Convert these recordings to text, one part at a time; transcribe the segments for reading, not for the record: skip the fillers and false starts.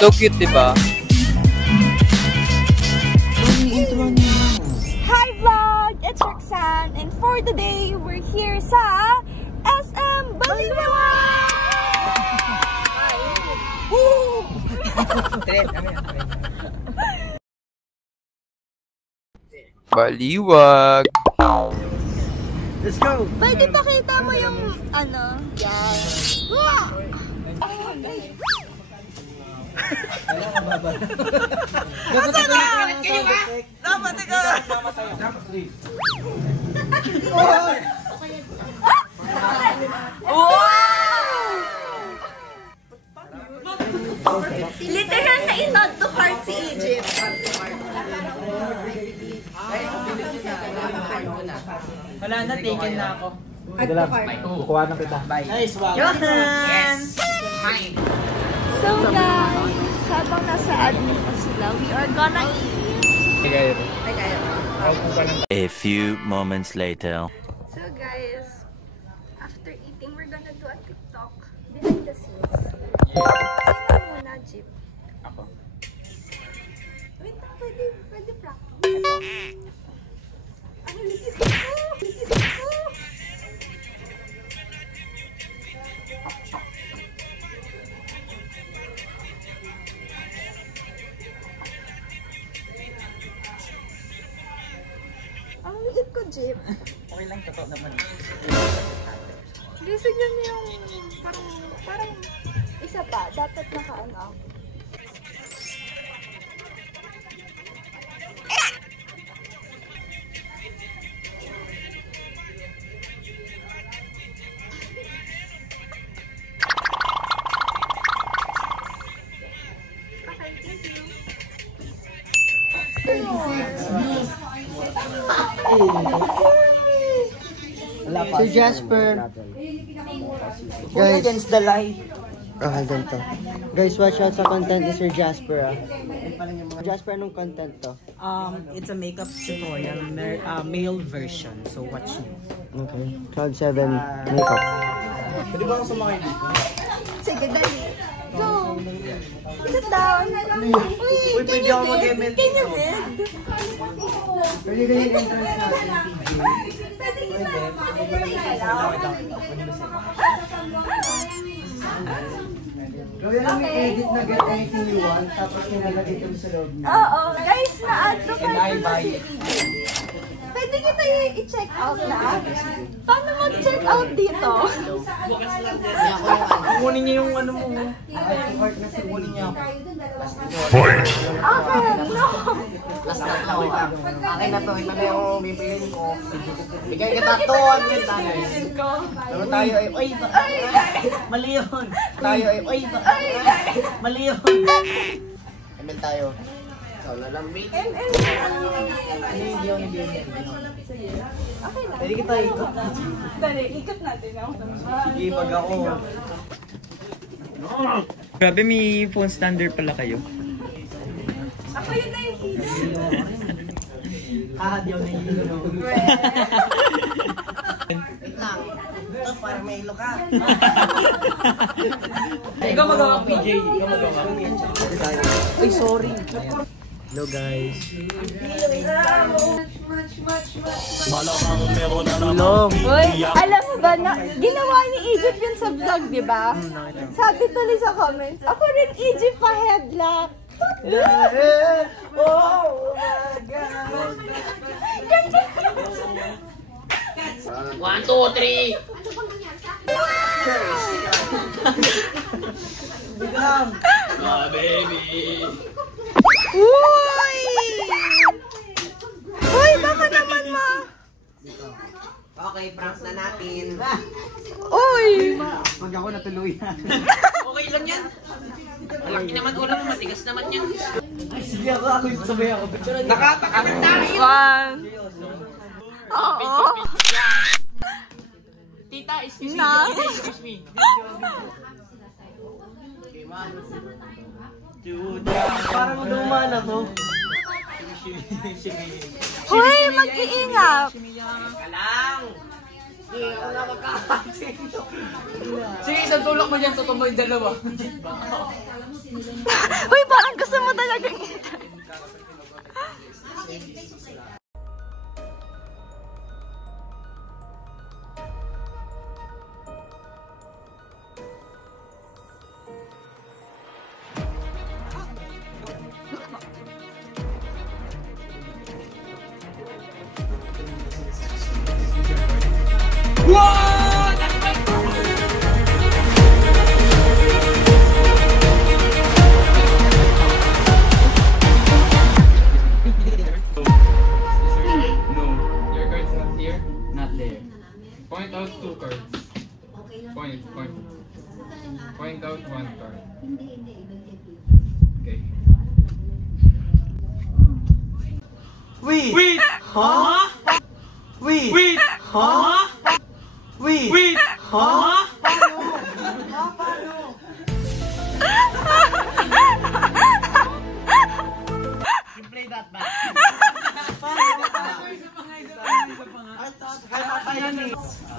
So cute, diba? Hi vlog! It's Roxanne, and for today, we're here sa SM Baliwag! Woo! Baliwag! Let's go! Pwede pakita mo yung ano? Yan. Dapat kayo ba? Dapat ikaw! Literal na inod to heart si Egypt. Wala na, taken na ako. Ito lang, kukuha na kita. Nice, wow. Yes! So guys, habang nasa admin pa sila, we are gonna eat. A few moments later. So guys, after eating, we're gonna do a TikTok behind the scenes. Sino muna, Jeep? Ako. Wait lang, pwede practice. Ang likit ko! Likit ko! Ang liit ko, Jeep. Okay lang, totoo naman. Gisig yun yung parang isa pa. Dapat nakaano ako. Okay, thank you. Sir Jasper. Guys, against the light. Okay, ganito. Guys, watch out sa content ni Sir Jasper. Jasper, anong content to? It's a makeup tutorial, male version. So watch me. Okay. Cloud 7 makeup. Pwede ba ako sumakay dito? Sige, dali. Go! Sit down! Uy, pwede ako mag-ML Can you bid? Pwede ba yung entrance natin? Gawin lang may edit na get anything you want, tapos nilalagay ito sa loob niya. Oo. Guys, na-add to And I buy it. Pwede kita i-check out na. Paano mag-check out dito? Kunin niya yung ano mo. Kunin niya ako. Okay, no. Last na ito. Akin na to. Ito na yung bibigyan ko. Bigay kita 200 dollars. Pero tayo ay, ay, mali yun. Tayo ay, ay, mali yun. ML tayo. Ikaw na lang, mate. Hindi yun. Okay lang. Pwede kita ikot. Dali, ikot natin. Sige, pag ako. Grabe, may phone standard pala kayo. Ako yun na yung hilo. Di ako nahihilo. Wait lang. Ito, parang may ilo ka. Ikaw magawa PJ. Ikaw magawa. Ay, sorry. Hello guys. Tulong. Uy, alam mo ba na, ginawa ni Egypt yun sa vlog, di ba? Sabi tuloy sa comments, ako rin Egypt pa headlock. Oh my God. 1, 2, 3. Biglang. Baby. Uy! Uy, baka naman ma. Okay, pranks na natin. Uy! Pag ako natuloy na. Okay lang yan. Malaki naman ulam, matigas naman yan. Sige ako yung sabay ako. Nakatakamit tayo. One. Oo. Tita, excuse me. Na. Excuse me. Parang lumana to. Uy, mag-iingat. Kalang. Sige, ako na magkakasin. Sige, isang tulak mo dyan sa tumoy dalawa. Uy, parang gusto mo talagang ito. Point out 2 cards. Point. Point out 1 card. Okay. Wait! Huh? Wait! Huh? Wait! Huh? You play that back.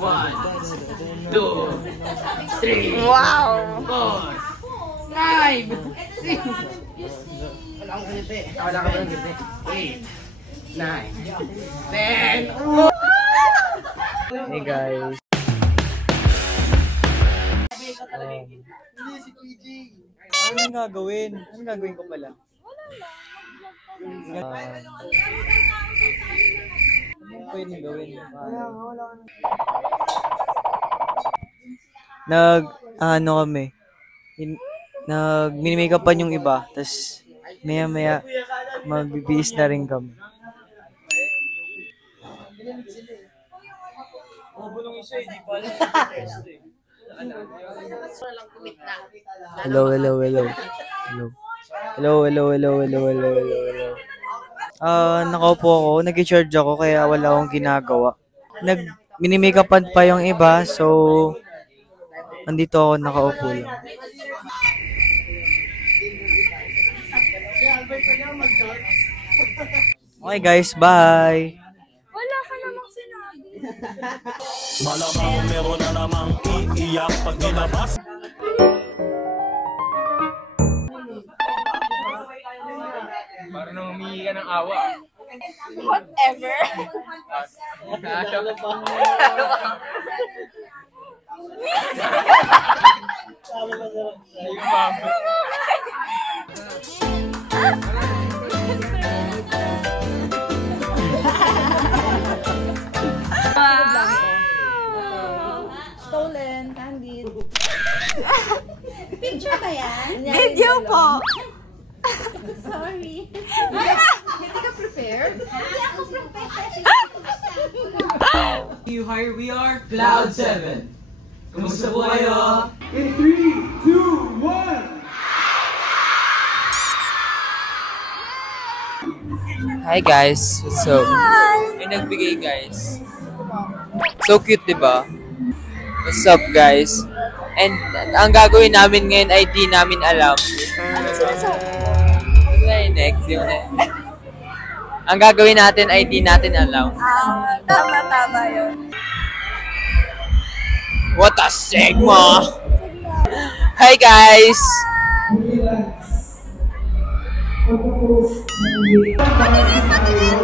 One, two, three, Wow! 4, 5, 6, Wala akong ganito eh. Wala akong ganito eh. 8, 9, 10. Hey guys. Anong gagawin? Anong gagawin ko pala? Anong pwedeng gawin? Ano kami? Nag-mini-makeupan yung iba. Tapos maya-maya magbibihis na rin kami. Hello. Nakaupo ako, nag-charge ako kaya wala akong ginagawa. Mini-makeupan pa yung iba, so andito ako nakaupo lang. Okay guys, bye! Wala ka namang sinabi. Malamang meron na namang iiyak pag nilabas. Parang nang humingi ka ng awa. Whatever. Stolen, candid. Picture ba yan? Video po. Sorry. Hindi ka prepared? Hindi ako prepared. You hire, we are Cloud 7. Kumusta po kayo? Hi guys, so may nagbigay guys. So cute, diba? What's up guys? And ang gagawin namin ngayon ay di namin alam. Next, ang gagawin natin ay di natin alam. Tama yun. What a sigma! Hi guys! Patingin!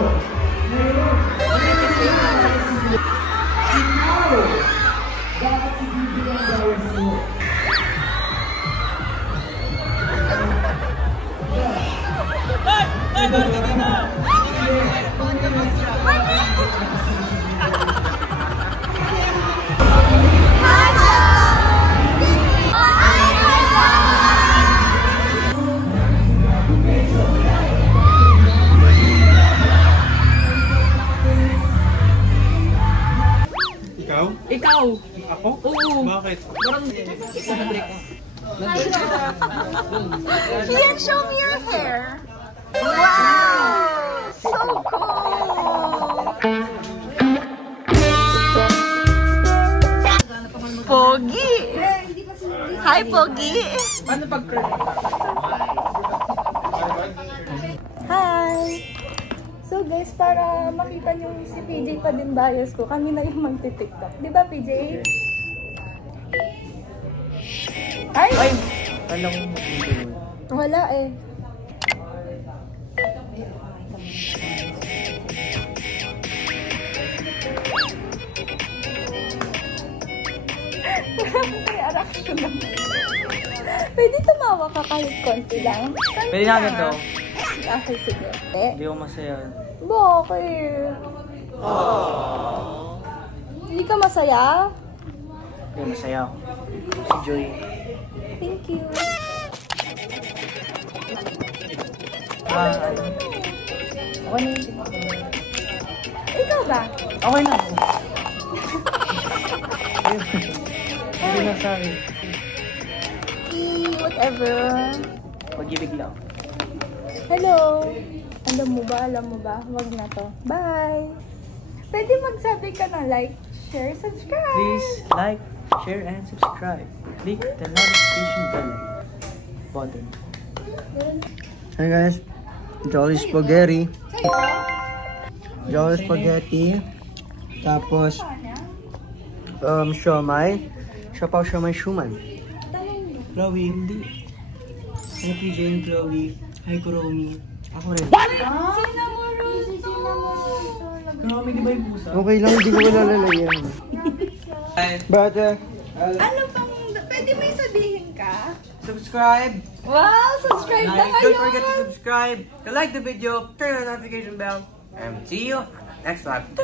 Ikaw? Ako? Oo. Bakit? Kian, show me your hair. Wow! So cool! Pogi! Hi, Pogi! Paano pag Hi! So guys, para makita nyo si PJ pa din bias ko, kami na yung magti-TikTok. Di ba PJ? Ay! Alam mo mag-video. Wala eh. May reaction naman. Pwede tumawa ka kahit konti lang. Pwede na ganito. Okay, sige. Hindi ko masaya. Bakit? Hindi ka masaya? Hindi masaya ako. Si Joy. Thank you. Okay na yun. Ikaw ba? Okay na ako. Hindi na sa akin. Whatever. Pag-ibig lang. Hello. Alam mo ba? Wag na to. Bye. Pwede magsabi ka na like, share, subscribe. Please like, share, and subscribe. Click the notification bell button. Hi guys, Jolly Spaghetti. Jolly Spaghetti. Tapos, siomay. Siopaw siomay shuman. Chloe, hindi. Hi PJ and Chloe. Hi Kuromi. Ako rin. Kuromi, di ba yung pusa? Okay lang, hindi ko malalalayan. Brother. Ano pang, pwede may sabihin ka? Subscribe. Wow, subscribe na kayo! Don't forget to subscribe. To like the video, turn on the notification bell. And see you next time. Wow,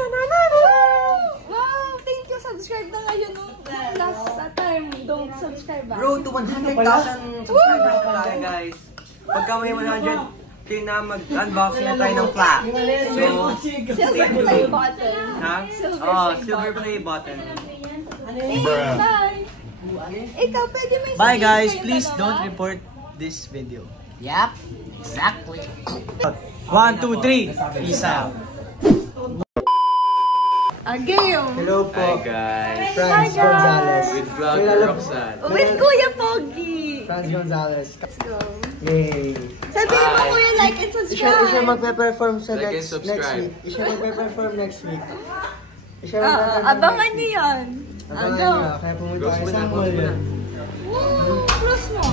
thank you! Subscribe na ngayon nung last time. Don't subscribe ba? Road to 100,000 subscribers na tayo, guys. Pagka may 100, kayo na mag-unboxing na tayo ng flat. So, Silver play button. ha? Oh, silver play button. Bye! Ikaw, pwede may Bye sabihin guys, kayong please dalawa? don't report this video. Yep, exactly. 1, 2, 3. Peace out. Again! Hello po. Hi guys. Franz Gonzalez. With vlogger Roxanne. With Kuya Pogi! Franz Gonzalez. Let's go. Yay. Sabihin mo Kuya, like and subscribe! Siya magpe-perform sa Like and next subscribe. week. Siya magpe-perform next week. Abangan niyo yan. Abangan niyo. Kaya pumunta Close kayo mo sa na, mall. close mo na. Woo! Close mo!